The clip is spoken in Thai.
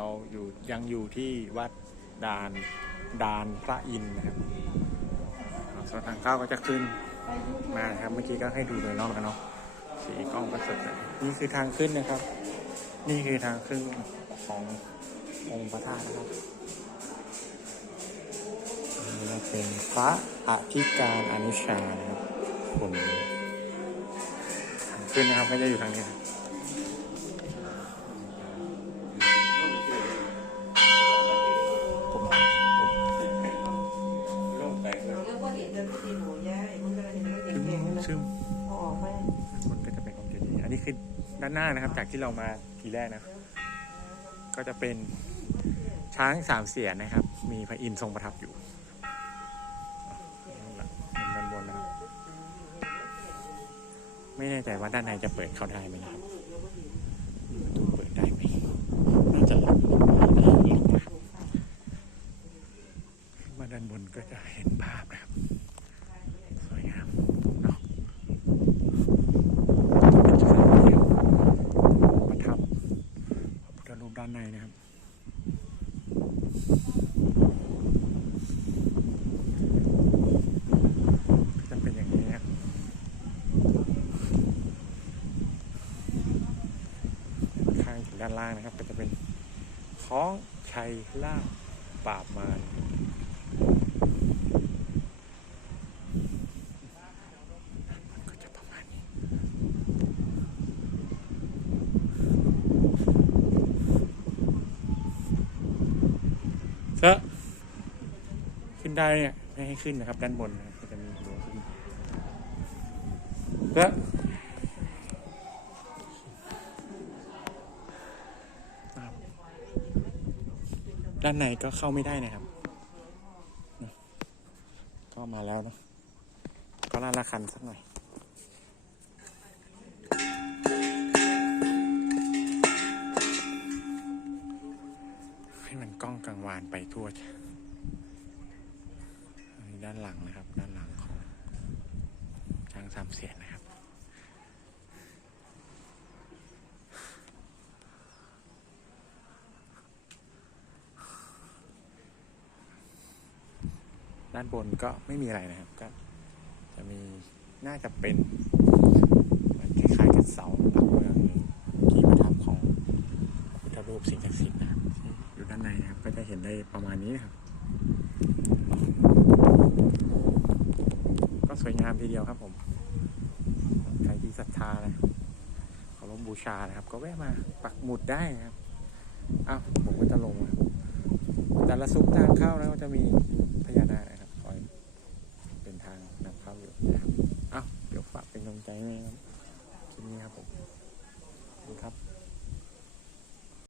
เราอยู่ยังอยู่ที่วัดดานดานพระอินทร์นะครับส่วนทางเข้าก็จะขึ้นมานะครับเมื่อกี้ก็ให้ดูโดยรอบกันเนาะสีกล้องก็สดใสนี่คือทางขึ้นนะครับ นี่คือทางขึ้นขององค์พระธาตุนะครับนี่เป็นพระอธิการอนุชานะครับผมขึ้นนะครับก็จะอยู่ทางนี้ครับ กินหมูย่ามันก็เลยเห็นว่าซึ่งเก่งๆนั่นแหละซึ่งเอออกไปมันก็จะเป็นของเจดีย์อันนี้คือด้านหน้านะครับ จากที่เรามาทีแรกนะก็จะเป็นช้างสามเสียนนะครับ มีพระอินทร์ทรงประทับอยู่นั่นแหละด้านบนนะครับ ไม่แน่ใจว่าด้านในจะเปิดเข้าได้ไหมนะครับประตูเปิดได้ไหมน่าจะล็อกนะครับมาด้านบนก็จะเห็นภาพนะครับ สวยงามเนาะ เป็นสถานที่ประทับพระพุทธรูปด้านในนะครับ จะเป็นอย่างนี้ครับข้างถึงด้านล่างนะครับ ก็จะเป็นคล้องชัยล่าบปราบมารมันก็จะประมาณนี้ ก็ขึ้นได้เนี่ยไม่ให้ขึ้นนะครับ ด้านบนนะครับจะมีรั้วขึ้นก็ด้านในก็เข้าไม่ได้นะครับ ก็มาแล้วเนาะก็ลาละคันสักหน่อย กล้องกลางวานไปทั่วด้านหลังนะครับ ด้านหลังของช้างสามเสียนนะครับ ด้านบนก็ไม่มีอะไรนะครับก็จะมีน่าจะเป็นคล้ายๆกับเสาหลักเมืองที่ประทับของพระพุทธรูปสิ่งศักดิ์สิทธิ์นะานในนะครับ ก็จะเห็นได้ประมาณนี้นะครับ ก็สวยงามทีเดียวครับผมใครที่ศรัทธานะเคารพบูชานะครับ ก็แวะมาปักหมุดได้นะครับอ้าวผมก็จะลงแต่ละซุ้มทางเข้านะก็จะมีพญานาคนะครับคอยเป็นทางนำเข้าอยู่นะครับอ้าวเดี๋ยวฝากเป็นกำลังใจให้ครับทีนี้ครับผมดูครับ